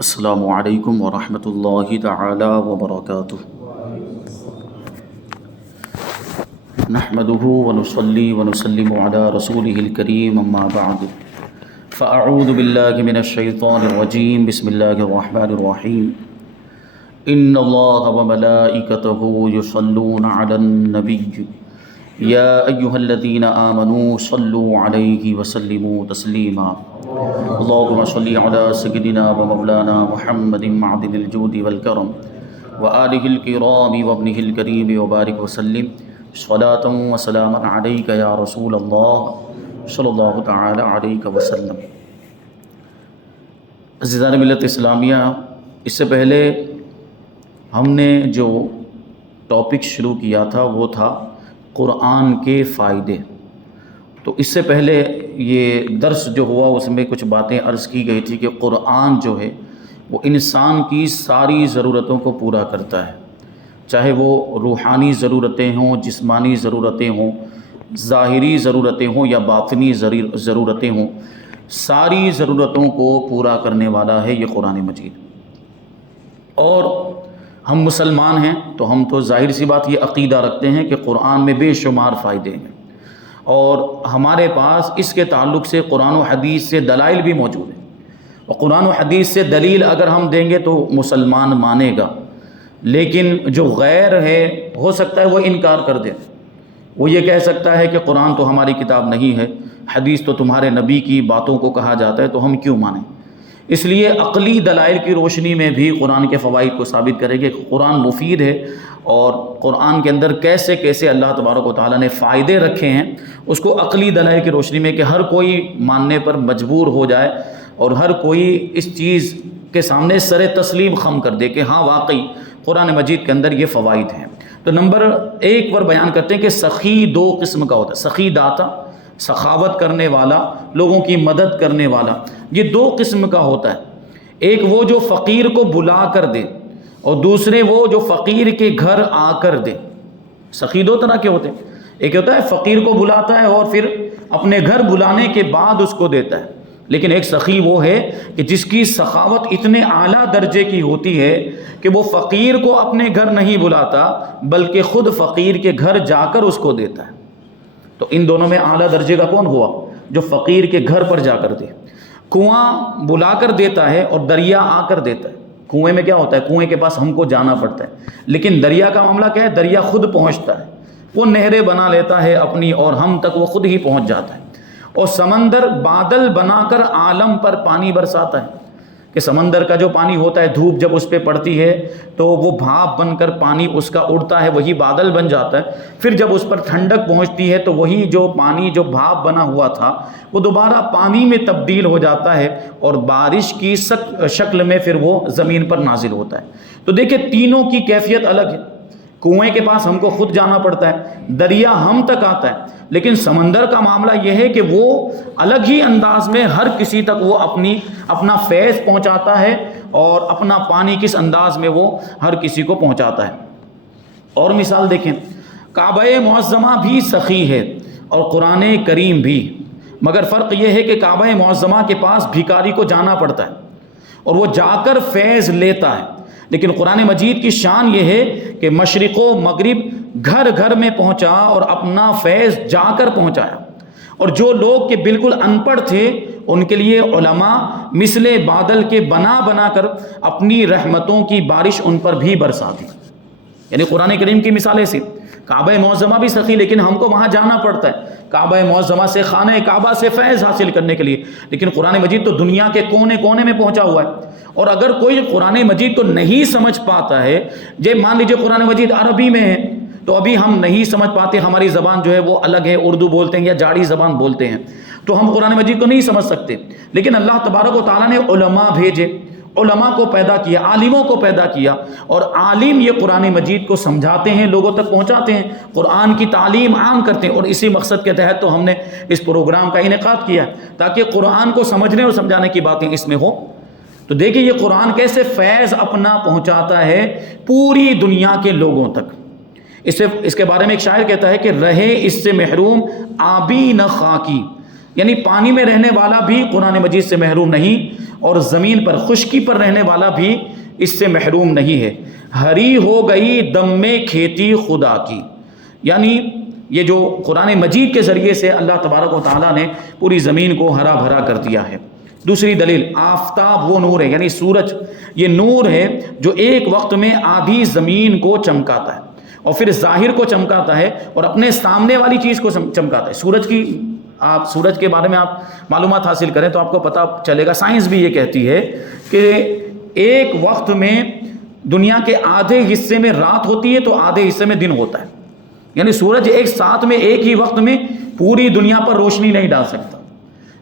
السلام علیکم ورحمۃ اللہ تعالی وبرکاتہ۔ نحمده ونصلي ونسلم على رسوله الكريم اما بعد فاعوذ باللہ من الشیطان الرجیم بسم اللہ الرحمن الرحیم ان اللہ وملائکتہ یصلون علی النبی یا ایہا الذین آمنوا صلوا علیہ وسلموا تسلیما اللہم صلی علی سیدنا ومولانا محمد معدن الجود والکرم وآلہ الکرام وابنہ الکریم وبارک وسلم صلاۃ وسلاما علیک یا رسول اللہ صلی اللہ تعالی علیہ وسلم۔ عزیزان ملت اسلامیہ، اس سے پہلے ہم نے جو ٹاپک شروع کیا تھا وہ تھا قرآن کے فائدے۔ تو اس سے پہلے یہ درس جو ہوا اس میں کچھ باتیں عرض کی گئی تھی کہ قرآن جو ہے وہ انسان کی ساری ضرورتوں کو پورا کرتا ہے، چاہے وہ روحانی ضرورتیں ہوں، جسمانی ضرورتیں ہوں، ظاہری ضرورتیں ہوں یا باطنی ضرورتیں ہوں، ساری ضرورتوں کو پورا کرنے والا ہے یہ قرآن مجید۔ اور ہم مسلمان ہیں تو ہم تو ظاہر سی بات یہ عقیدہ رکھتے ہیں کہ قرآن میں بے شمار فائدے ہیں، اور ہمارے پاس اس کے تعلق سے قرآن و حدیث سے دلائل بھی موجود ہیں، اور قرآن و حدیث سے دلیل اگر ہم دیں گے تو مسلمان مانے گا، لیکن جو غیر ہے ہو سکتا ہے وہ انکار کر دے، وہ یہ کہہ سکتا ہے کہ قرآن تو ہماری کتاب نہیں ہے، حدیث تو تمہارے نبی کی باتوں کو کہا جاتا ہے تو ہم کیوں مانیں۔ اس لیے عقلی دلائل کی روشنی میں بھی قرآن کے فوائد کو ثابت کرے کہ قرآن مفید ہے، اور قرآن کے اندر کیسے کیسے اللہ تبارک و تعالیٰ نے فائدے رکھے ہیں اس کو عقلی دلائل کی روشنی میں کہ ہر کوئی ماننے پر مجبور ہو جائے اور ہر کوئی اس چیز کے سامنے سر تسلیم خم کر دے کہ ہاں واقعی قرآن مجید کے اندر یہ فوائد ہیں۔ تو نمبر 1 پر بیان کرتے ہیں کہ سخی 2 قسم کا ہوتا ہے، سخی داتا، سخاوت کرنے والا، لوگوں کی مدد کرنے والا، یہ 2 قسم کا ہوتا ہے۔ ایک وہ جو فقیر کو بلا کر دے، اور دوسرے وہ جو فقیر کے گھر آ کر دے۔ سخی 2 طرح کے ہوتے ہیں، ایک ہوتا ہے فقیر کو بلاتا ہے اور پھر اپنے گھر بلانے کے بعد اس کو دیتا ہے، لیکن ایک سخی وہ ہے کہ جس کی سخاوت اتنے اعلیٰ درجے کی ہوتی ہے کہ وہ فقیر کو اپنے گھر نہیں بلاتا بلکہ خود فقیر کے گھر جا کر اس کو دیتا ہے۔ تو ان دونوں میں اعلیٰ درجے کا کون ہوا؟ جو فقیر کے گھر پر جا کر دے۔ کنواں بلا کر دیتا ہے اور دریا آ کر دیتا ہے۔ کنویں میں کیا ہوتا ہے؟ کنویں کے پاس ہم کو جانا پڑتا ہے، لیکن دریا کا معاملہ کیا ہے؟ دریا خود پہنچتا ہے، وہ نہریں بنا لیتا ہے اپنی اور ہم تک وہ خود ہی پہنچ جاتا ہے۔ اور سمندر بادل بنا کر عالم پر پانی برساتا ہے، کہ سمندر کا جو پانی ہوتا ہے دھوپ جب اس پہ پڑتی ہے تو وہ بھاپ بن کر پانی اس کا اڑتا ہے، وہی بادل بن جاتا ہے، پھر جب اس پر ٹھنڈک پہنچتی ہے تو وہی جو پانی جو بھاپ بنا ہوا تھا وہ دوبارہ پانی میں تبدیل ہو جاتا ہے اور بارش کی شکل میں پھر وہ زمین پر نازل ہوتا ہے۔ تو دیکھیں تینوں کی کیفیت الگ ہے۔ کنویں کے پاس ہم کو خود جانا پڑتا ہے، دریا ہم تک آتا ہے، لیکن سمندر کا معاملہ یہ ہے کہ وہ الگ ہی انداز میں ہر کسی تک وہ اپنا فیض پہنچاتا ہے اور اپنا پانی کس انداز میں وہ ہر کسی کو پہنچاتا ہے۔ اور مثال دیکھیں، کعبہ معظمہ بھی سخی ہے اور قرآن کریم بھی، مگر فرق یہ ہے کہ کعبہ معظمہ کے پاس بھکاری کو جانا پڑتا ہے اور وہ جا کر فیض لیتا ہے، لیکن قرآن مجید کی شان یہ ہے کہ مشرق و مغرب گھر گھر میں پہنچا اور اپنا فیض جا کر پہنچایا۔ اور جو لوگ کہ بالکل ان پڑھ تھے ان کے لیے علماء مثل بادل کے بنا کر اپنی رحمتوں کی بارش ان پر بھی برسا دی۔ یعنی قرآن کریم کی مثال ایسی، کعبہ معظمہ بھی سخی لیکن ہم کو وہاں جانا پڑتا ہے کعبہ معظمہ سے، خانہ کعبہ سے فیض حاصل کرنے کے لیے، لیکن قرآن مجید تو دنیا کے کونے کونے میں پہنچا ہوا ہے۔ اور اگر کوئی قرآن مجید کو نہیں سمجھ پاتا ہے، مان لیجئے قرآن مجید عربی میں ہے تو ابھی ہم نہیں سمجھ پاتے، ہماری زبان جو ہے وہ الگ ہے، اردو بولتے ہیں یا جاڑی زبان بولتے ہیں، تو ہم قرآن مجید کو نہیں سمجھ سکتے، لیکن اللہ تبارک و تعالیٰ نے علماء بھیجے، علماء کو پیدا کیا، عالموں کو پیدا کیا، اور عالم یہ قرآن مجید کو سمجھاتے ہیں، لوگوں تک پہنچاتے ہیں، قرآن کی تعلیم عام کرتے ہیں۔ اور اسی مقصد کے تحت تو ہم نے اس پروگرام کا انعقاد کیا ہے تاکہ قرآن کو سمجھنے اور سمجھانے کی باتیں اس میں ہو۔ تو دیکھیں یہ قرآن کیسے فیض اپنا پہنچاتا ہے پوری دنیا کے لوگوں تک۔ اس کے بارے میں ایک شاعر کہتا ہے کہ رہے اس سے محروم آبی نہ خاکی، یعنی پانی میں رہنے والا بھی قرآن مجید سے محروم نہیں، اور زمین پر خشکی پر رہنے والا بھی اس سے محروم نہیں ہے۔ ہری ہو گئی دم میں کھیتی خدا کی، یعنی یہ جو قرآن مجید کے ذریعے سے اللہ تبارک و تعالیٰ نے پوری زمین کو ہرا بھرا کر دیا ہے۔ دوسری دلیل، آفتاب وہ نور ہے، یعنی سورج یہ نور ہے جو ایک وقت میں آدھی زمین کو چمکاتا ہے اور پھر ظاہر کو چمکاتا ہے اور اپنے سامنے والی چیز کو چمکاتا ہے۔ سورج کے بارے میں آپ معلومات حاصل کریں تو آپ کو پتہ چلے گا، سائنس بھی یہ کہتی ہے کہ ایک وقت میں دنیا کے آدھے حصے میں رات ہوتی ہے تو آدھے حصے میں دن ہوتا ہے، یعنی سورج ایک ساتھ میں ایک ہی وقت میں پوری دنیا پر روشنی نہیں ڈال سکتا،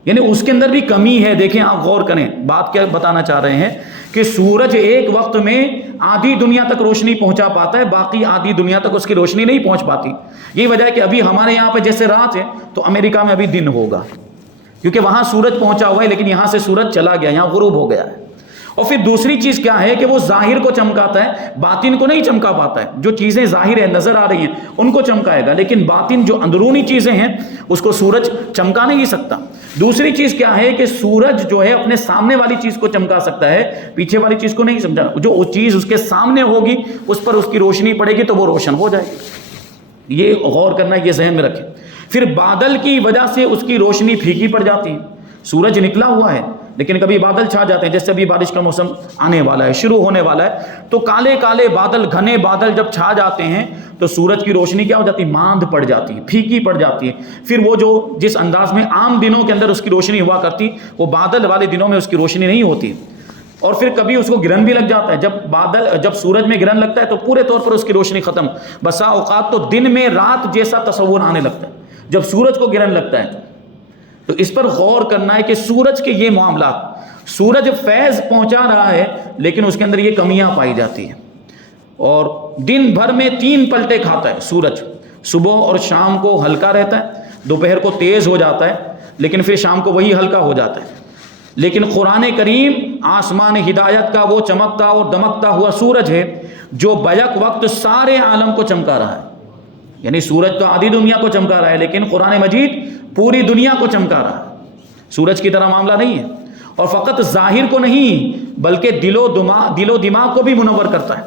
یعنی اس کے اندر بھی کمی ہے۔ دیکھیں آپ غور کریں، بات کیا بتانا چاہ رہے ہیں کہ سورج ایک وقت میں آدھی دنیا تک روشنی پہنچا پاتا ہے، باقی آدھی دنیا تک اس کی روشنی نہیں پہنچ پاتی۔ یہی وجہ ہے کہ ابھی ہمارے یہاں پہ جیسے رات ہے تو امریکہ میں ابھی دن ہوگا، کیونکہ وہاں سورج پہنچا ہوا ہے، لیکن یہاں سے سورج چلا گیا، یہاں غروب ہو گیا ہے۔ اور پھر دوسری چیز کیا ہے کہ وہ ظاہر کو چمکاتا ہے، باطن کو نہیں چمکا پاتا ہے۔ جو چیزیں ظاہر ہیں نظر آ رہی ہیں ان کو چمکائے گا، لیکن باطن جو اندرونی چیزیں ہیں اس کو سورج چمکا نہیں سکتا۔ دوسری چیز کیا ہے کہ سورج جو ہے اپنے سامنے والی چیز کو چمکا سکتا ہے، پیچھے والی چیز کو نہیں سمجھا۔ جو چیز اس کے سامنے ہوگی اس پر اس کی روشنی پڑے گی تو وہ روشن ہو جائے گی۔ یہ غور کرنا، یہ ذہن میں رکھیں۔ پھر بادل کی وجہ سے اس کی روشنی پھیکی پڑ جاتی ہے۔ سورج نکلا ہوا ہے لیکن کبھی بادل چھا جاتے ہیں، جیسے ابھی بارش کا موسم آنے والا ہے، شروع ہونے والا ہے، تو کالے کالے بادل، گھنے بادل جب چھا جاتے ہیں تو سورج کی روشنی کیا ہو جاتی ہے؟ ماندھ پڑ جاتی ہے، پھیکی پڑ جاتی ہے۔ پھر وہ جو جس انداز میں عام دنوں کے اندر اس کی روشنی ہوا کرتی، وہ بادل والے دنوں میں اس کی روشنی نہیں ہوتی۔ اور پھر کبھی اس کو گرہن بھی لگ جاتا ہے، جب سورج میں گرہن لگتا ہے تو پورے طور پر اس کی روشنی ختم۔ بسا اوقات تو دن میں رات جیسا تصور آنے لگتا ہے جب سورج کو گرہن لگتا ہے۔ تو اس پر غور کرنا ہے کہ سورج کے یہ معاملات، سورج فیض پہنچا رہا ہے لیکن اس کے اندر یہ کمیاں پائی جاتی ہیں، اور دن بھر میں 3 پلٹے کھاتا ہے سورج۔ صبح اور شام کو ہلکا رہتا ہے، دوپہر کو تیز ہو جاتا ہے، لیکن پھر شام کو وہی ہلکا ہو جاتا ہے۔ لیکن قرآن کریم آسمان ہدایت کا وہ چمکتا اور دمکتا ہوا سورج ہے جو بیک وقت سارے عالم کو چمکا رہا ہے۔ یعنی سورج تو آدھی دنیا کو چمکا رہا ہے لیکن قرآن مجید پوری دنیا کو چمکا رہا ہے۔ سورج کی طرح معاملہ نہیں ہے، اور فقط ظاہر کو نہیں بلکہ دل و دماغ کو بھی منور کرتا ہے۔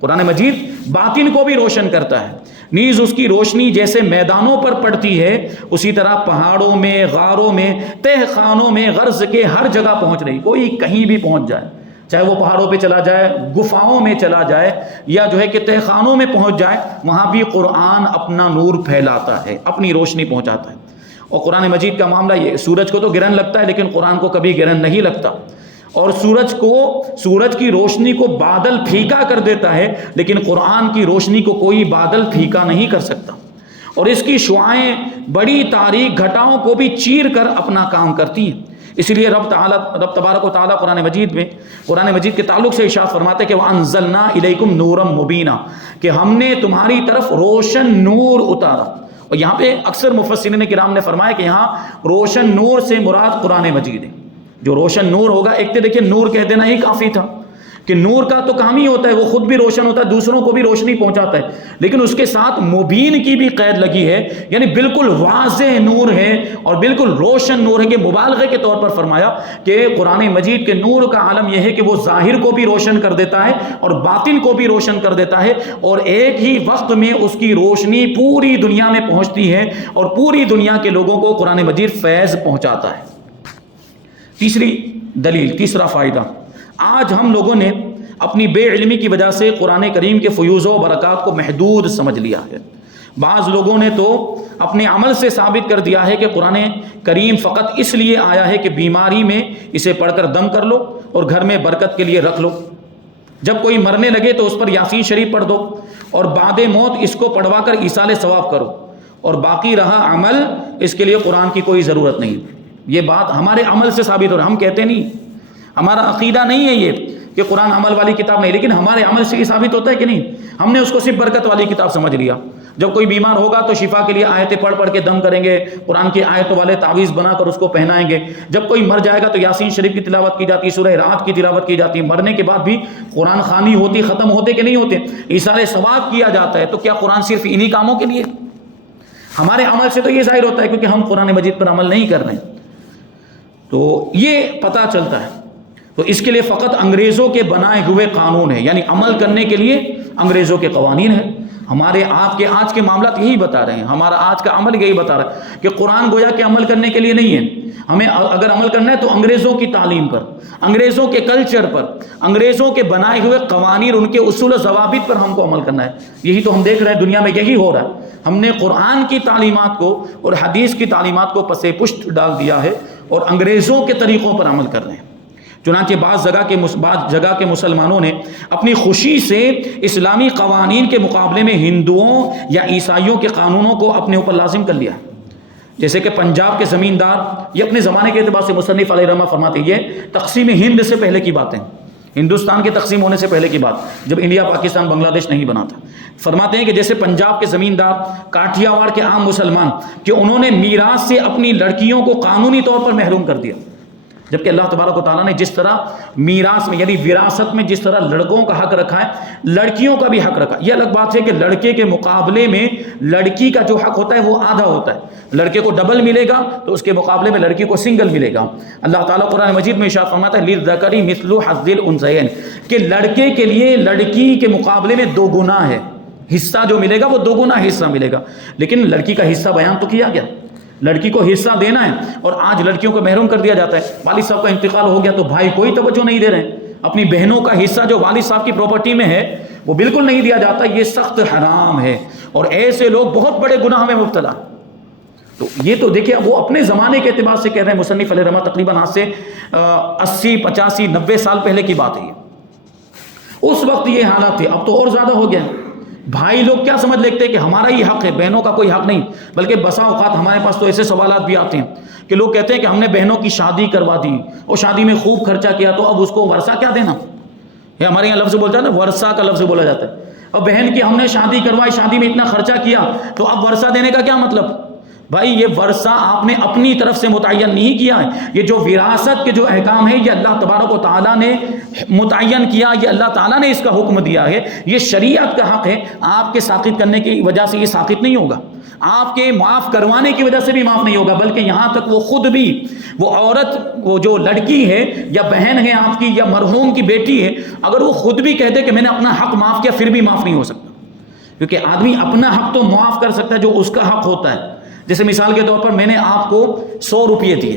قرآن مجید باطن کو بھی روشن کرتا ہے، نیز اس کی روشنی جیسے میدانوں پر پڑتی ہے اسی طرح پہاڑوں میں، غاروں میں، تہ خانوں میں، غرض کے ہر جگہ پہنچ رہی۔ کوئی کہیں بھی پہنچ جائے، چاہے وہ پہاڑوں پہ چلا جائے، گفاؤں میں چلا جائے، یا جو ہے کہ تہ خانوں میں پہنچ جائے، وہاں بھی قرآن اپنا نور پھیلاتا ہے، اپنی روشنی پہنچاتا ہے۔ اور قرآن مجید کا معاملہ یہ، سورج کو تو گرہن لگتا ہے لیکن قرآن کو کبھی گرہن نہیں لگتا، اور سورج کی روشنی کو بادل پھیکا کر دیتا ہے لیکن قرآن کی روشنی کو کوئی بادل پھیکا نہیں کر سکتا، اور اس کی شعاعیں بڑی تاریک گھٹاؤں کو بھی چیر کر اپنا کام کرتی ہیں۔ اس لیے رب تبارک و تعالیٰ قرآن مجید کے تعلق سے ارشاد فرماتے کہ وَأَنزَلْنَا إِلَيْكُمْ نُورًا مُبِينًا، کہ ہم نے تمہاری طرف روشن نور اتارا۔ اور یہاں پہ اکثر مفسرین کرام نے فرمایا کہ یہاں روشن نور سے مراد قرآن مجید ہے۔ جو روشن نور ہوگا، ایک تو دیکھیں نور کہہ دینا ہی کافی تھا کہ نور کا تو کام ہی ہوتا ہے، وہ خود بھی روشن ہوتا ہے، دوسروں کو بھی روشنی پہنچاتا ہے، لیکن اس کے ساتھ مبین کی بھی قید لگی ہے، یعنی بالکل واضح نور ہے اور بالکل روشن نور ہے، کہ مبالغے کے طور پر فرمایا کہ قرآن مجید کے نور کا عالم یہ ہے کہ وہ ظاہر کو بھی روشن کر دیتا ہے اور باطن کو بھی روشن کر دیتا ہے، اور ایک ہی وقت میں اس کی روشنی پوری دنیا میں پہنچتی ہے اور پوری دنیا کے لوگوں کو قرآن مجید فیض پہنچاتا ہے۔ تیسری دلیل، تیسرا فائدہ، آج ہم لوگوں نے اپنی بے علمی کی وجہ سے قرآن کریم کے فیوز و برکات کو محدود سمجھ لیا ہے۔ بعض لوگوں نے تو اپنے عمل سے ثابت کر دیا ہے کہ قرآن کریم فقط اس لیے آیا ہے کہ بیماری میں اسے پڑھ کر دم کر لو اور گھر میں برکت کے لیے رکھ لو، جب کوئی مرنے لگے تو اس پر یاسین شریف پڑھ دو اور بعد موت اس کو پڑھوا کر ایصال ثواب کرو، اور باقی رہا عمل، اس کے لیے قرآن کی کوئی ضرورت نہیں۔ یہ بات ہمارے عمل سے ثابت ہو رہا ہے، ہم کہتے نہیں، ہمارا عقیدہ نہیں ہے یہ کہ قرآن عمل والی کتاب نہیں، لیکن ہمارے عمل سے یہ ثابت ہوتا ہے کہ نہیں، ہم نے اس کو صرف برکت والی کتاب سمجھ لیا۔ جب کوئی بیمار ہوگا تو شفا کے لیے آیتیں پڑھ پڑھ کے دم کریں گے، قرآن کی آیتوں والے تعویذ بنا کر اس کو پہنائیں گے۔ جب کوئی مر جائے گا تو یاسین شریف کی تلاوت کی جاتی ہے، سورہ رات کی تلاوت کی جاتی ہے۔ مرنے کے بعد بھی قرآن خوانی ہوتی، ختم ہوتے کہ نہیں ہوتے، ایصال ثواب کیا جاتا ہے۔ تو کیا قرآن صرف انہی کاموں کے لیے؟ ہمارے عمل سے تو یہ ظاہر ہوتا ہے کیونکہ ہم قرآن مجید پر عمل نہیں کر رہے ہیں۔ تو یہ پتہ چلتا ہے. تو اس کے لیے فقط انگریزوں کے بنائے ہوئے قانون ہے، یعنی عمل کرنے کے لیے انگریزوں کے قوانین ہیں. ہمارے آپ کے آج کے معاملات یہی بتا رہے ہیں، ہمارا آج کا عمل یہی بتا رہا ہے کہ قرآن گویا کہ عمل کرنے کے لیے نہیں ہے. ہمیں اگر عمل کرنا ہے تو انگریزوں کی تعلیم پر، انگریزوں کے کلچر پر، انگریزوں کے بنائے ہوئے قوانین، ان کے اصول و ضوابط پر ہم کو عمل کرنا ہے. یہی تو ہم دیکھ رہے ہیں دنیا میں یہی ہو رہا ہے. ہم نے قرآن کی تعلیمات کو اور حدیث کی تعلیمات کو پس پشت ڈال دیا ہے اور انگریزوں کے طریقوں پر عمل کر رہے ہیں. چنانچہ بعض جگہ کے مسلمانوں نے اپنی خوشی سے اسلامی قوانین کے مقابلے میں ہندوؤں یا عیسائیوں کے قانونوں کو اپنے اوپر لازم کر لیا. جیسے کہ پنجاب کے زمیندار، یہ اپنے زمانے کے اعتبار سے مصنف علیہ رحمہ فرماتے ہیں یہ تقسیم ہند سے پہلے کی باتیں، ہندوستان کے تقسیم ہونے سے پہلے کی بات، جب انڈیا پاکستان بنگلہ دیش نہیں بنا تھا. فرماتے ہیں کہ جیسے پنجاب کے زمیندار، کاٹھیاواڑ کے عام مسلمان، کہ انہوں نے میراث سے اپنی لڑکیوں کو قانونی طور پر محروم کر دیا، جبکہ اللہ تبارک و تعالیٰ نے جس طرح میراث میں یعنی وراثت میں جس طرح لڑکوں کا حق رکھا ہے، لڑکیوں کا بھی حق رکھا. یہ الگ بات ہے کہ لڑکے کے مقابلے میں لڑکی کا جو حق ہوتا ہے وہ آدھا ہوتا ہے. لڑکے کو ڈبل ملے گا تو اس کے مقابلے میں لڑکی کو سنگل ملے گا. اللہ تعالیٰ قرآن مجید میں ارشاد فرماتا ہے للذکر مثل حظ الانثیین، کہ لڑکے کے لیے لڑکی کے مقابلے میں دو گنا ہے، حصہ جو ملے گا وہ دو گنا حصہ ملے گا. لیکن لڑکی کا حصہ بیان تو کیا گیا، لڑکی کو حصہ دینا ہے، اور آج لڑکیوں کو محروم کر دیا جاتا ہے. والد صاحب کا انتقال ہو گیا تو بھائی کوئی توجہ نہیں دے رہے ہیں، اپنی بہنوں کا حصہ جو والد صاحب کی پراپرٹی میں ہے وہ بالکل نہیں دیا جاتا. یہ سخت حرام ہے اور ایسے لوگ بہت بڑے گناہ میں مبتلا. تو یہ تو دیکھیے وہ اپنے زمانے کے اعتبار سے کہہ رہے ہیں مصنف علیہ رحمہ، تقریباً آج سے 80 85 90 سال پہلے کی بات ہے. اس وقت یہ حالات تھے، اب تو اور زیادہ ہو گیا. بھائی لوگ کیا سمجھ لیتے ہیں کہ ہمارا ہی حق ہے، بہنوں کا کوئی حق نہیں. بلکہ بسا اوقات ہمارے پاس تو ایسے سوالات بھی آتے ہیں کہ لوگ کہتے ہیں کہ ہم نے بہنوں کی شادی کروا دی اور شادی میں خوب خرچہ کیا تو اب اس کو ورثہ کیا دینا. یہ ہمارے یہاں لفظ بولتا ہے نا، ورثہ کا لفظ بولا جاتا ہے. اور بہن کی ہم نے شادی کروائی، شادی میں اتنا خرچہ کیا تو اب ورثہ دینے کا کیا مطلب. بھائی یہ ورثہ آپ نے اپنی طرف سے متعین نہیں کیا ہے. یہ جو وراثت کے جو احکام ہے یہ اللہ تبارک و تعالیٰ نے متعین کیا، یہ اللہ تعالیٰ نے اس کا حکم دیا ہے، یہ شریعت کا حق ہے. آپ کے ساقط کرنے کی وجہ سے یہ ساقط نہیں ہوگا، آپ کے معاف کروانے کی وجہ سے بھی معاف نہیں ہوگا، بلکہ یہاں تک وہ خود بھی، وہ عورت، وہ جو لڑکی ہے یا بہن ہے آپ کی یا مرحوم کی بیٹی ہے، اگر وہ خود بھی کہہ دے کہ میں نے اپنا حق معاف کیا پھر بھی معاف نہیں ہو سکتا. کیونکہ آدمی اپنا حق تو معاف کر سکتا ہے جو اس کا حق ہوتا ہے. جیسے مثال کے طور پر میں نے آپ کو 100 روپئے دیے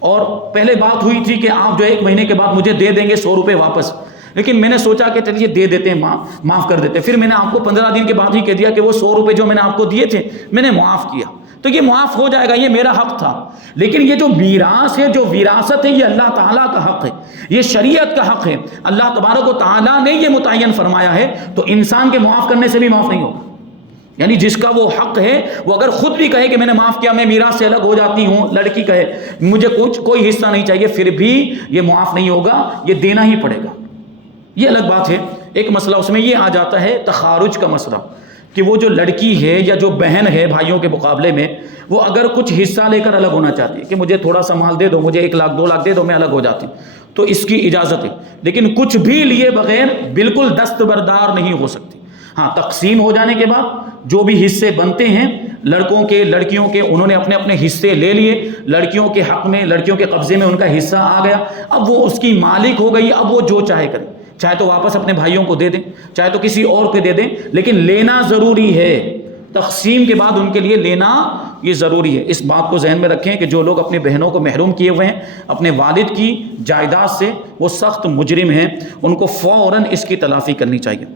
اور پہلے بات ہوئی تھی کہ آپ جو 1 مہینے کے بعد مجھے دے دیں گے 100 روپئے واپس، لیکن میں نے سوچا کہ چلیے دے دیتے ہیں، معاف کر دیتے. پھر میں نے آپ کو 15 دن کے بعد ہی کہہ دیا کہ وہ 100 روپئے جو میں نے آپ کو دیے تھے میں نے معاف کیا، تو یہ معاف ہو جائے گا، یہ میرا حق تھا. لیکن یہ جو میراث ہے، جو وراثت ہے، یہ اللہ تعالیٰ کا حق ہے، یہ شریعت کا حق ہے، اللہ تبارک و تعالیٰ نے یہ متعین فرمایا ہے. تو انسان کے معاف کرنے سے بھی معاف نہیں ہوگا. یعنی جس کا وہ حق ہے وہ اگر خود بھی کہے کہ میں نے معاف کیا، میں میراث سے الگ ہو جاتی ہوں، لڑکی کہے مجھے کوئی حصہ نہیں چاہیے، پھر بھی یہ معاف نہیں ہوگا، یہ دینا ہی پڑے گا. یہ الگ بات ہے. ایک مسئلہ اس میں یہ آ جاتا ہے تخارج کا مسئلہ، کہ وہ جو لڑکی ہے یا جو بہن ہے بھائیوں کے مقابلے میں، وہ اگر کچھ حصہ لے کر الگ ہونا چاہتی ہے کہ مجھے تھوڑا سا مال دے دو، مجھے 1 لاکھ 2 لاکھ دے دو، میں الگ ہو جاتی ہوں، تو اس کی اجازت ہے. لیکن کچھ بھی لیے بغیر بالکل دستبردار نہیں ہو سکتی. ہاں، تقسیم ہو جانے کے بعد جو بھی حصے بنتے ہیں لڑکوں کے لڑکیوں کے، انہوں نے اپنے اپنے حصے لے لیے، لڑکیوں کے حق میں، لڑکیوں کے قبضے میں ان کا حصہ آ گیا، اب وہ اس کی مالک ہو گئی. اب وہ جو چاہے کرے، چاہے تو واپس اپنے بھائیوں کو دے دیں، چاہے تو کسی اور کو دے دیں، لیکن لینا ضروری ہے. تقسیم کے بعد ان کے لیے لینا یہ ضروری ہے. اس بات کو ذہن میں رکھیں کہ جو لوگ اپنی بہنوں کو محروم کیے ہوئے ہیں اپنے والد کی جائیداد سے، وہ سخت مجرم ہیں، ان کو فوراً اس کی تلافی کرنی چاہیے.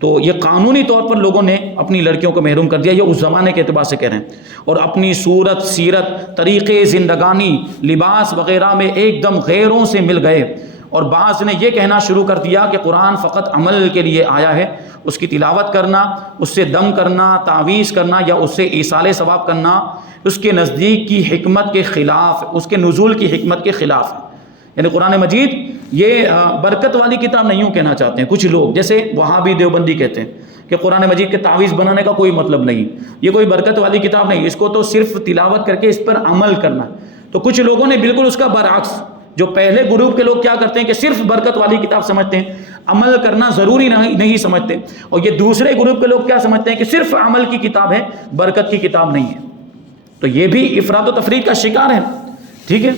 تو یہ قانونی طور پر لوگوں نے اپنی لڑکیوں کو محروم کر دیا، یہ اس زمانے کے اعتبار سے کہہ رہے ہیں. اور اپنی صورت، سیرت، طریقے زندگانی، لباس وغیرہ میں ایک دم غیروں سے مل گئے. اور بعض نے یہ کہنا شروع کر دیا کہ قرآن فقط عمل کے لیے آیا ہے، اس کی تلاوت کرنا، اس سے دم کرنا، تعویذ کرنا یا اس سے ایصال ثواب کرنا اس کے نزدیک کی حکمت کے خلاف، اس کے نزول کی حکمت کے خلاف ہے. یعنی قرآن مجید یہ برکت والی کتاب نہیں یوں کہنا چاہتے ہیں کچھ لوگ، جیسے وہابی دیوبندی کہتے ہیں کہ قرآن مجید کے تعویذ بنانے کا کوئی مطلب نہیں، یہ کوئی برکت والی کتاب نہیں، اس کو تو صرف تلاوت کر کے اس پر عمل کرنا. تو کچھ لوگوں نے بالکل اس کا برعکس، جو پہلے گروپ کے لوگ کیا کرتے ہیں کہ صرف برکت والی کتاب سمجھتے ہیں، عمل کرنا ضروری نہیں سمجھتے. اور یہ دوسرے گروپ کے لوگ کیا سمجھتے ہیں کہ صرف عمل کی کتاب ہے، برکت کی کتاب نہیں ہے. تو یہ بھی افراط و تفریط کا شکار ہے. ٹھیک ہے،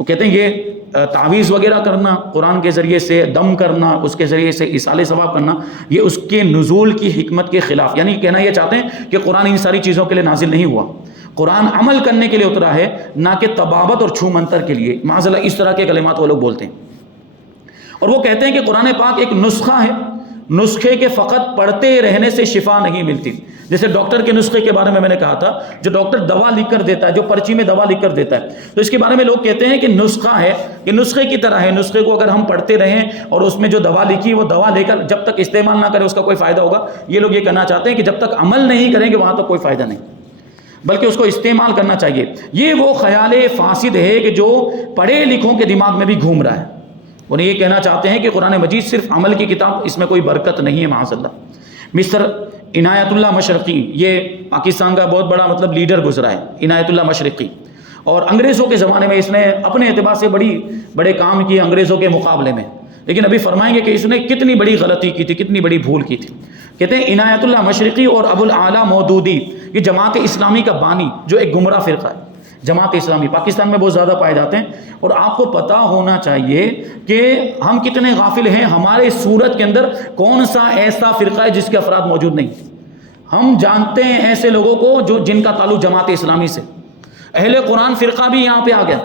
تو کہتے ہیں یہ تعویذ وغیرہ کرنا قرآن کے ذریعے سے، دم کرنا اس کے ذریعے سے، ایصال ثواب کرنا، یہ اس کے نزول کی حکمت کے خلاف، یعنی کہنا یہ چاہتے ہیں کہ قرآن ان ساری چیزوں کے لیے نازل نہیں ہوا، قرآن عمل کرنے کے لیے اترا ہے، نہ کہ طبابت اور چھو منتر کے لیے۔ معاذ اللہ اس طرح کے کلمات وہ لوگ بولتے ہیں، اور وہ کہتے ہیں کہ قرآن پاک ایک نسخہ ہے، نسخے کے فقط پڑھتے رہنے سے شفا نہیں ملتی۔ جیسے ڈاکٹر کے نسخے کے بارے میں نے کہا تھا، جو ڈاکٹر دوا لکھ کر دیتا ہے، جو پرچی میں دوا لکھ کر دیتا ہے، تو اس کے بارے میں لوگ کہتے ہیں کہ نسخہ ہے، یہ نسخے کی طرح ہے، نسخے کو اگر ہم پڑھتے رہیں اور اس میں جو دوا لکھی وہ دوا لے کر جب تک استعمال نہ کرے اس کا کوئی فائدہ ہوگا۔ یہ لوگ یہ کہنا چاہتے ہیں کہ جب تک عمل نہیں کریں گے وہاں تک کوئی فائدہ نہیں، بلکہ اس کو استعمال کرنا چاہیے۔ یہ وہ خیال فاسد ہے کہ جو پڑھے لکھوں کے دماغ میں بھی گھوم رہا ہے۔ انہیں یہ کہنا چاہتے ہیں کہ قرآن مجید صرف عمل کی کتاب، اس میں کوئی برکت نہیں ہے، معاذ اللہ۔ مصر عنایت اللہ مشرقی، یہ پاکستان کا بہت بڑا لیڈر گزرا ہے، عنایت اللہ مشرقی، اور انگریزوں کے زمانے میں اس نے اپنے اعتبار سے بڑے کام کیے انگریزوں کے مقابلے میں، لیکن ابھی فرمائیں گے کہ اس نے کتنی بڑی غلطی کی تھی، کتنی بڑی بھول کی تھی۔ کہتے ہیں عنایت اللہ مشرقی اور ابو الاعلیٰ مودودی، یہ جماعت اسلامی کا بانی، جو ایک گمراہ فرقہ ہے، جماعت اسلامی پاکستان میں بہت زیادہ پائے جاتے ہیں۔ اور آپ کو پتہ ہونا چاہیے کہ ہم کتنے غافل ہیں، ہمارے صورت کے اندر کون سا ایسا فرقہ ہے جس کے افراد موجود نہیں۔ ہم جانتے ہیں ایسے لوگوں کو جن کا تعلق جماعت اسلامی سے۔ اہل قرآن فرقہ بھی یہاں پہ آ گیا،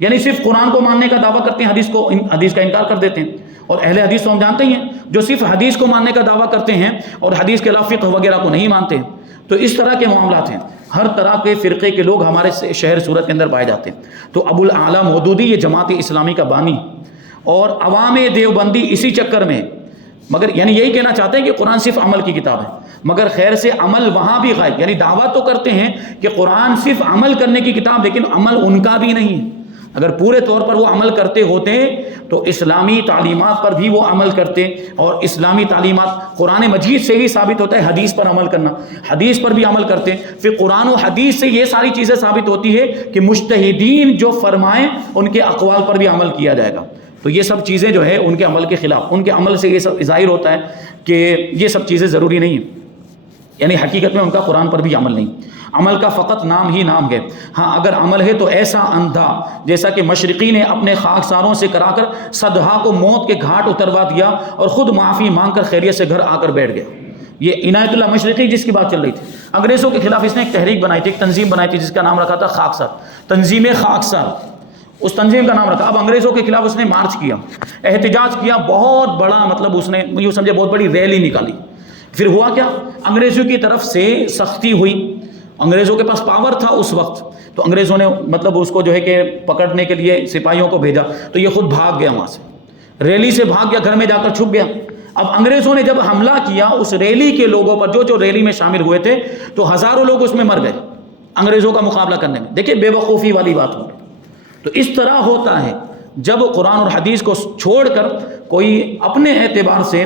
یعنی صرف قرآن کو ماننے کا دعویٰ کرتے ہیں، حدیث کا انکار کر دیتے ہیں۔ اور اہل حدیث تو ہم جانتے ہی ہیں، جو صرف حدیث کو ماننے کا دعویٰ کرتے ہیں اور حدیث کے علاوہ فقہ وغیرہ کو نہیں مانتے ہیں۔ تو اس طرح کے معاملات ہیں، ہر طرح کے فرقے کے لوگ ہمارے شہر صورت کے اندر پائے جاتے ہیں۔ تو ابو الاعلیٰ مودودی یہ جماعت اسلامی کا بانی، اور عوام دیوبندی اسی چکر میں، مگر یعنی یہی کہنا چاہتے ہیں کہ قرآن صرف عمل کی کتاب ہے، مگر خیر سے عمل وہاں بھی غائب، یعنی دعویٰ تو کرتے ہیں کہ قرآن صرف عمل کرنے کی کتاب، لیکن عمل ان کا بھی نہیں ہے۔ اگر پورے طور پر وہ عمل کرتے ہوتے تو اسلامی تعلیمات پر بھی وہ عمل کرتے، اور اسلامی تعلیمات قرآن مجید سے ہی ثابت ہوتا ہے حدیث پر عمل کرنا، حدیث پر بھی عمل کرتے، پھر قرآن و حدیث سے یہ ساری چیزیں ثابت ہوتی ہے کہ مجتہدین جو فرمائیں ان کے اقوال پر بھی عمل کیا جائے گا۔ تو یہ سب چیزیں جو ہے ان کے عمل کے خلاف، ان کے عمل سے یہ سب ظاہر ہوتا ہے کہ یہ سب چیزیں ضروری نہیں ہیں، یعنی حقیقت میں ان کا قرآن پر بھی عمل نہیں، عمل کا فقط نام ہی نام ہے۔ ہاں اگر عمل ہے تو ایسا اندھا جیسا کہ مشرقی نے اپنے خاکساروں سے کرا کر صدہا کو موت کے گھاٹ اتروا دیا اور خود معافی مانگ کر خیریت سے گھر آ کر بیٹھ گیا۔ یہ عنایت اللہ مشرقی جس کی بات چل رہی تھی، انگریزوں کے خلاف اس نے ایک تحریک بنائی تھی، ایک تنظیم بنائی تھی جس کا نام رکھا تھا خاکسار، تنظیم خاکسار، اس تنظیم کا نام رکھا۔ اب انگریزوں کے خلاف اس نے مارچ کیا، احتجاج کیا، بہت بڑا اس نے یوں سمجھے بہت بڑی ریلی نکالی۔ پھر ہوا کیا، انگریزوں کی طرف سے سختی ہوئی، انگریزوں کے پاس پاور تھا اس وقت، تو انگریزوں نے اس کو جو ہے کہ پکڑنے کے لیے سپاہیوں کو بھیجا، تو یہ خود بھاگ گیا، وہاں سے ریلی سے بھاگ گیا، گھر میں جا کر چھپ گیا۔ اب انگریزوں نے جب حملہ کیا اس ریلی کے لوگوں پر، جو ریلی میں شامل ہوئے تھے، تو ہزاروں لوگ اس میں مر گئے انگریزوں کا مقابلہ کرنے میں۔ دیکھیں بے وقوفی والی بات ہو۔ تو اس طرح ہوتا ہے جب قرآن اور حدیث کو چھوڑ کر کوئی اپنے اعتبار سے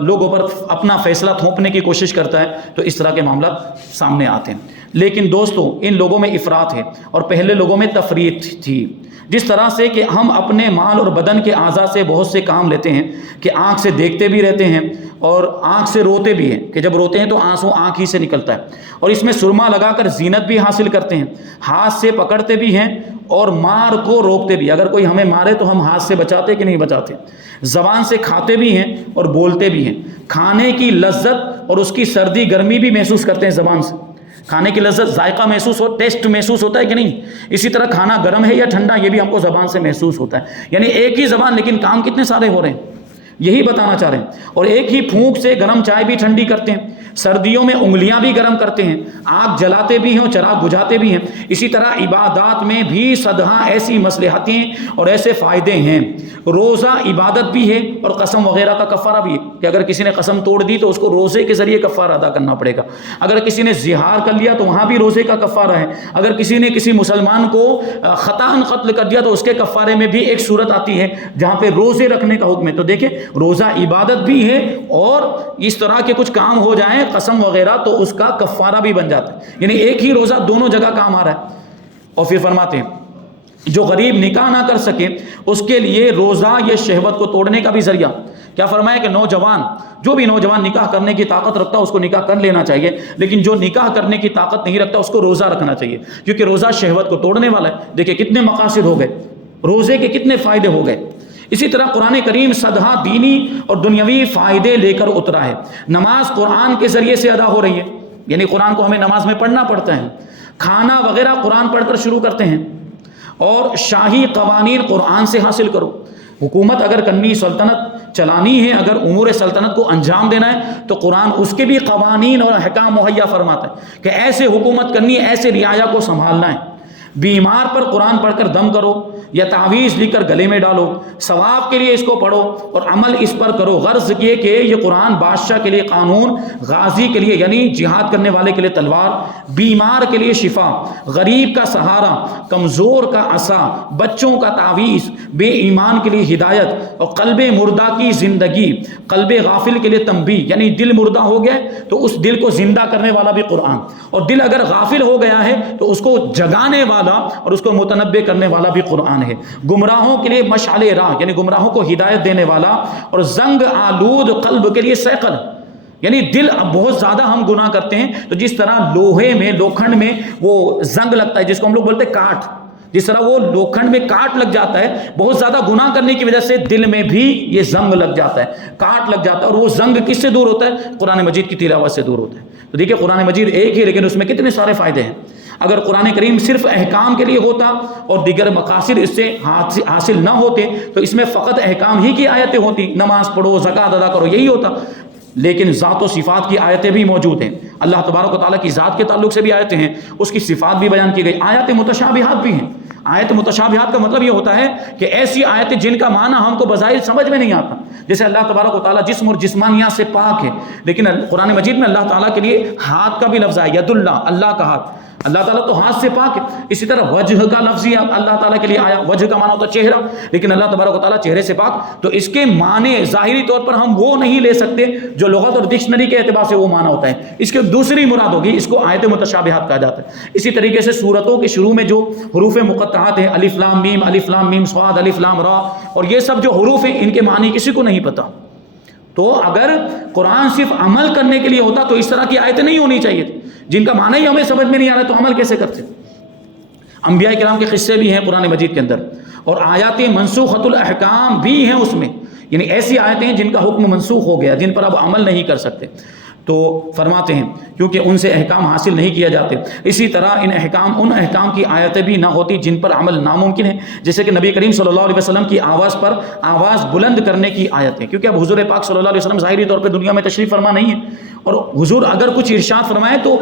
لوگوں پر اپنا فیصلہ تھوپنے کی کوشش کرتا ہے، تو اس طرح کے معاملات سامنے آتے ہیں۔ لیکن دوستو ان لوگوں میں افراط ہے، اور پہلے لوگوں میں تفریط تھی، جس طرح سے کہ ہم اپنے مال اور بدن کے اعضاء سے بہت سے کام لیتے ہیں کہ آنکھ سے دیکھتے بھی رہتے ہیں اور آنکھ سے روتے بھی ہیں، کہ جب روتے ہیں تو آنسو آنکھ ہی سے نکلتا ہے، اور اس میں سرما لگا کر زینت بھی حاصل کرتے ہیں، ہاتھ سے پکڑتے بھی ہیں اور مار کو روکتے بھی، اگر کوئی ہمیں مارے تو ہم ہاتھ سے بچاتے کہ نہیں بچاتے، زبان سے کھاتے بھی ہیں اور بولتے بھی ہیں، کھانے کی لذت اور اس کی سردی گرمی بھی محسوس کرتے ہیں زبان سے، کھانے کی لذت ذائقہ محسوس ٹیسٹ محسوس ہوتا ہے کہ نہیں، اسی طرح کھانا گرم ہے یا ٹھنڈا یہ بھی ہم کو زبان سے محسوس ہوتا ہے، یعنی ایک ہی زبان لیکن کام کتنے سارے ہو رہے ہیں، یہی بتانا چاہ رہے ہیں۔ اور ایک ہی پھونک سے گرم چائے بھی ٹھنڈی کرتے ہیں، سردیوں میں انگلیاں بھی گرم کرتے ہیں، آگ جلاتے بھی ہیں اور چراغ بجھاتے بھی ہیں، اسی طرح عبادات میں بھی صدہا ایسی مصلحتیں اور ایسے فائدے ہیں۔ روزہ عبادت بھی ہے اور قسم وغیرہ کا کفارہ بھی ہے، کہ اگر کسی نے قسم توڑ دی تو اس کو روزے کے ذریعے کفارہ ادا کرنا پڑے گا، اگر کسی نے زہار کر لیا تو وہاں بھی روزے کا کفارہ ہے، اگر کسی نے کسی مسلمان کو خطاً قتل کر دیا تو اس کے کفارے میں بھی ایک صورت آتی ہے جہاں پہ روزے رکھنے کا حکم ہے۔ تو دیکھیں روزہ عبادت بھی ہے، اور اس طرح کے کچھ کام ہو جائیں قسم وغیرہ تو اس کا کفارہ بھی بن جاتا ہے، یعنی ایک ہی روزہ دونوں جگہ کام آ رہا ہے۔ اور پھر فرماتے ہیں جو غریب نکاح نہ کر سکے اس کے لیے روزہ یہ شہوت کو توڑنے کا بھی ذریعہ۔ کیا فرمایا کہ جو بھی نوجوان نکاح کرنے کی طاقت رکھتا ہے اس کو نکاح کر لینا چاہیے، لیکن جو نکاح کرنے کی طاقت نہیں رکھتا اس کو روزہ رکھنا چاہیے، کیونکہ روزہ شہوت کو توڑنے والا ہے۔ دیکھیں کتنے مقاصد ہو گئے، روزے کے کتنے فائدے ہو گئے. اسی طرح قرآن کریم صدہا دینی اور دنیاوی فائدے لے کر اترا ہے. نماز قرآن کے ذریعے سے ادا ہو رہی ہے، یعنی قرآن کو ہمیں نماز میں پڑھنا پڑتا ہے. کھانا وغیرہ قرآن پڑھ کر شروع کرتے ہیں. اور شاہی قوانین قرآن سے حاصل کرو. حکومت اگر کرنی، سلطنت چلانی ہے، اگر امور سلطنت کو انجام دینا ہے تو قرآن اس کے بھی قوانین اور احکام مہیا فرماتا ہے کہ ایسے حکومت کرنی ہے، ایسے رعایا کو سنبھالنا ہے. بیمار پر قرآن پڑھ کر دم کرو یا تعویذ لکھ کر گلے میں ڈالو، ثواب کے لیے اس کو پڑھو اور عمل اس پر کرو. غرض یہ کہ یہ قرآن بادشاہ کے لیے قانون، غازی کے لیے یعنی جہاد کرنے والے کے لیے تلوار، بیمار کے لیے شفا، غریب کا سہارا، کمزور کا عصا، بچوں کا تعویذ، بے ایمان کے لیے ہدایت، اور قلب مردہ کی زندگی، قلب غافل کے لیے تنبیہ، یعنی دل مردہ ہو گیا تو اس دل کو زندہ کرنے والا بھی قرآن، اور دل اگر غافل ہو گیا ہے تو اس کو جگانے والا اور اس کو متنبہ کرنے والا بھی قرآن ہے. گمراہوں کے لیے مشعل راہ، یعنی گمراہوں کو ہدایت دینے والا، اور زنگ آلود قلب کے لیے سیقل، یعنی دل اب بہت زیادہ ہم گناہ کرتے ہیں تو جس طرح لوہے میں، لوکھنڈ میں وہ زنگ لگتا ہے جس کو ہم لوگ بولتے ہیں کاٹ، جس طرح وہ لوکھنڈ میں کاٹ لگ جاتا ہے، بہت زیادہ گناہ کرنے کی وجہ سے دل میں بھی یہ زنگ لگ جاتا ہے، کاٹ لگ جاتا ہے. اور وہ زنگ کس سے دور ہوتا ہے؟ قرآن مجید کی تلاوت سے دور ہوتا ہے. تو دیکھیں قرآن مجید ایک ہی لیکن اس میں کتنے سارے فائدے ہیں. اگر قرآن کریم صرف احکام کے لیے ہوتا اور دیگر مقاصد اس سے حاصل نہ ہوتے تو اس میں فقط احکام ہی کی آیتیں ہوتی، نماز پڑھو، زکوٰۃ ادا کرو، یہی ہوتا. لیکن ذات و صفات کی آیتیں بھی موجود ہیں. اللہ تبارک و تعالیٰ کی ذات کے تعلق سے بھی آیتیں ہیں، اس کی صفات بھی بیان کی گئی. آیات متشابہات بھی ہیں. آیت متشابہات کا مطلب یہ ہوتا ہے کہ ایسی آیتیں جن کا معنی ہم کو بظاہر سمجھ میں نہیں آتا. جیسے اللہ تبارک و تعالیٰ جسم اور جسمانیات سے پاک ہے، لیکن قرآن مجید میں اللہ تعالیٰ کے لیے ہاتھ کا بھی لفظ ہے، ید اللہ، اللہ کا ہاتھ. اللہ تعالیٰ تو ہاتھ سے پاک ہے. اسی طرح وجہ کا لفظ ہی اللہ تعالیٰ کے لیے آیا. وجہ کا معنی ہوتا ہے چہرہ، لیکن اللہ تبارک و تعالیٰ چہرے سے پاک. تو اس کے معنی ظاہری طور پر ہم وہ نہیں لے سکتے جو لغت اور ڈکشنری کے اعتبار سے وہ معنی ہوتا ہے. اس کے دوسری مراد ہوگی، اس کو آیت متشابہات کہا جاتا ہے. اسی طریقے سے سورتوں کے شروع میں جو حروف مقطعات ہیں، الف لام میم، الف لام میم صاد، الف لام را، اور یہ سب جو حروف ہیں ان کے معنی کسی کو نہیں پتہ. تو اگر قرآن صرف عمل کرنے کے لیے ہوتا تو اس طرح کی آیتیں نہیں ہونی چاہیے تھی، جن کا معنی ہی ہمیں سمجھ میں نہیں آ رہا تو عمل کیسے کرتے. انبیاء کرام کے قصے بھی ہیں قرآن مجید کے اندر، اور آیات منسوخۃ الاحکام بھی ہیں اس میں، یعنی ایسی آیتیں ہیں جن کا حکم منسوخ ہو گیا، جن پر اب عمل نہیں کر سکتے. تو فرماتے ہیں کیونکہ ان سے احکام حاصل نہیں کیا جاتے. اسی طرح ان احکام کی آیتیں بھی نہ ہوتی جن پر عمل ناممکن ہے، جیسے کہ نبی کریم صلی اللہ علیہ وسلم کی آواز پر آواز بلند کرنے کی آیتیں، کیونکہ اب حضور پاک صلی اللہ علیہ وسلم ظاہری طور پہ دنیا میں تشریف فرما نہیں ہے، اور حضور اگر کچھ ارشاد فرمائے تو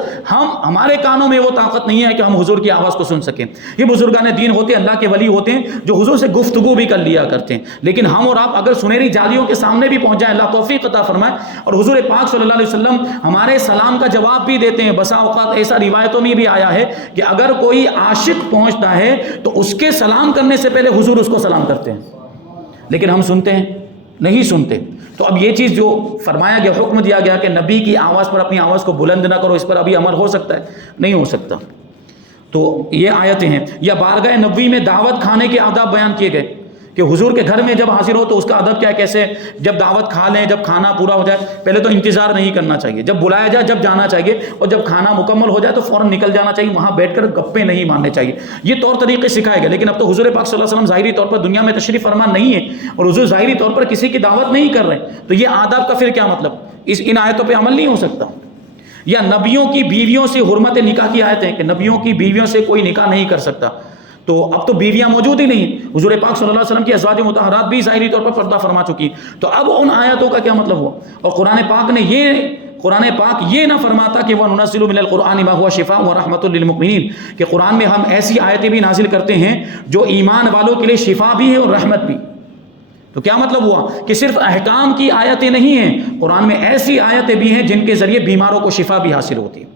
ہمارے کانوں میں وہ طاقت نہیں ہے کہ ہم حضور کی آواز کو سن سکیں. یہ بزرگان دین ہوتے ہیں، اللہ کے ولی ہوتے ہیں جو حضور سے گفتگو بھی کر لیا کرتے ہیں. لیکن ہم اور آپ اگر سنہری جالیوں کے سامنے بھی پہنچ جائیں، اللہ توفیق عطا فرمائے، اور حضور پاک صلی اللہ علیہ وسلم ہمارے سلام کا جواب بھی دیتے ہیں. بسا اوقات ایسا روایتوں میں بھی آیا ہے کہ اگر کوئی عاشق پہنچتا ہے تو اس کے سلام کرنے سے پہلے حضور اس کو سلام کرتے ہیں، لیکن ہم سنتے ہیں نہیں سنتے. تو اب یہ چیز جو فرمایا گیا، حکم دیا گیا کہ نبی کی آواز پر اپنی آواز کو بلند نہ کرو، اس پر ابھی عمل ہو سکتا ہے؟ نہیں ہو سکتا. تو یہ آیتیں ہیں. یا بارگاہ نبوی میں دعوت کھانے کے آداب بیان کیے گئے کہ حضور کے گھر میں جب حاضر ہو تو اس کا ادب کیا ہے، کیسے جب دعوت کھا لیں، جب کھانا پورا ہو جائے پہلے تو انتظار نہیں کرنا چاہیے، جب بلایا جائے جب جانا چاہیے، اور جب کھانا مکمل ہو جائے تو فوراً نکل جانا چاہیے، وہاں بیٹھ کر گپے نہیں مارنے چاہیے. یہ طور طریقے سکھائے گئے. لیکن اب تو حضور پاک صلی اللہ علیہ وسلم ظاہری طور پر دنیا میں تشریف فرما نہیں ہے اور حضور ظاہری طور پر کسی کی دعوت نہیں کر رہے، تو یہ آداب کا پھر کیا مطلب؟ ان آیتوں پہ عمل نہیں ہو سکتا. یا نبیوں کی بیویوں سے حرمت نکاح کی آیتیں کہ نبیوں کی بیویوں سے کوئی نکاح نہیں کر سکتا. تو اب تو بیویاں موجود ہی نہیں، حضور پاک صلی اللہ علیہ وسلم کی ازواج مطہرات بھی ظاہری طور پر پردہ فرما چکی. تو اب ان آیتوں کا کیا مطلب ہوا؟ اور قرآن پاک یہ نہ فرماتا کہ وَنُنَزِّلُ مِنَ الْقُرْآنِ مَا هُوَ شِفَاءٌ وَرَحْمَةٌ لِّلْمُؤْمِنِينَ، کہ قرآن میں ہم ایسی آیتیں بھی نازل کرتے ہیں جو ایمان والوں کے لیے شفا بھی ہے اور رحمت بھی. تو کیا مطلب ہوا کہ صرف احکام کی آیتیں نہیں ہیں، قرآن میں ایسی آیتیں بھی ہیں جن کے ذریعے بیماروں کو شفا بھی حاصل ہوتی ہے.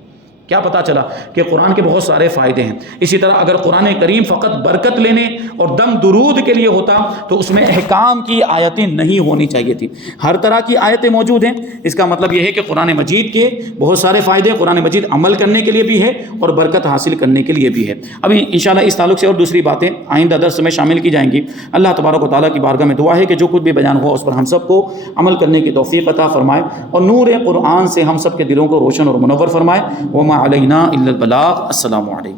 کیا پتا چلا کہ قرآن کے بہت سارے فائدے ہیں. اسی طرح اگر قرآن کریم فقط برکت لینے اور دم درود کے لیے ہوتا تو اس میں احکام کی آیتیں نہیں ہونی چاہیے تھی. ہر طرح کی آیتیں موجود ہیں. اس کا مطلب یہ ہے کہ قرآن مجید کے بہت سارے فائدے، قرآن مجید عمل کرنے کے لیے بھی ہے اور برکت حاصل کرنے کے لیے بھی ہے. ابھی انشاءاللہ اس تعلق سے اور دوسری باتیں آئندہ درس میں شامل کی جائیں گی. اللہ تبارک و تعالیٰ کی بارگاہ میں دعا ہے کہ جو کچھ بھی بیان ہوا اس پر ہم سب کو عمل کرنے کی توفیق عطا فرمائے اور نور قرآن سے ہم سب کے دلوں کو روشن اور منور فرمائے. وما علینا الا البلاغ. السلام علیکم.